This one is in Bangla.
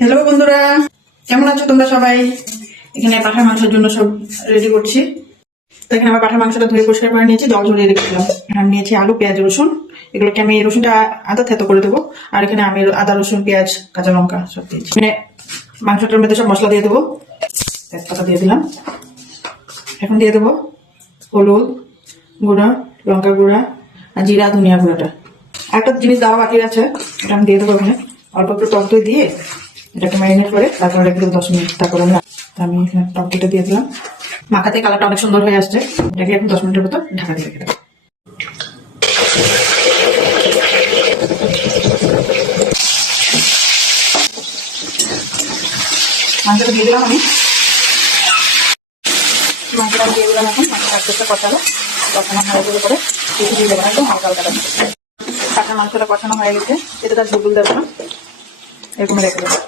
হ্যালো বন্ধুরা, কেমন আছো তোমরা সবাই? এখানে পাঠার মাংসের জন্য সব রেডি করছি। তো এখানে আমার পাঠার মাংসটা ধুয়ে পরিষ্কার করে নিয়েছি, জল ঝরিয়ে রেখেছিলাম। আমি নিয়েছি আলু, পেঁয়াজ, রসুন। এগুলোকে আমি রসুনটা আদা থেতো করে দেবো। আর এখানে আমি আদা, রসুন, পেঁয়াজ, কাঁচা লঙ্কা সব দিয়েছি। মানে মাংসটার মধ্যে সব মশলা দিয়ে দেবো। তেজপাতা দিয়ে দিলাম। এখন দিয়ে দেবো হলুদ গুঁড়া, লঙ্কা গুঁড়া আর জিরা ধনিয়া গুঁড়াটা। একটা জিনিস দেওয়া বাকি আছে, এটা আমি দিয়ে দেবো। এখানে অল্প একটু টক দই দিয়ে এটাকে ম্যারিনেট করে তারপরে রেখে দেবো 10 মিনিট। তারপরে আমি এখানে টক দইটা দিয়ে দিলাম। মাখাতে কালারটা অনেক সুন্দর হয়ে আসছে। এটাকে এখন 10 মিনিটের মতো ঢাকা দিয়ে রেখে দেবো। মাংসটা দিয়ে দিলাম আমি। মাংসটা দিয়ে দিলাম। এখন মাংসটা আস্তে আস্তে কষানো হয়ে করে কিছু দিয়ে দেবো, একদম হালকা হালকা দেবো। কাঁচা মাংসটা কষানো হয়ে গেছে, এতে তার ঝুল দেবো না, এরকম রেখে দেবো।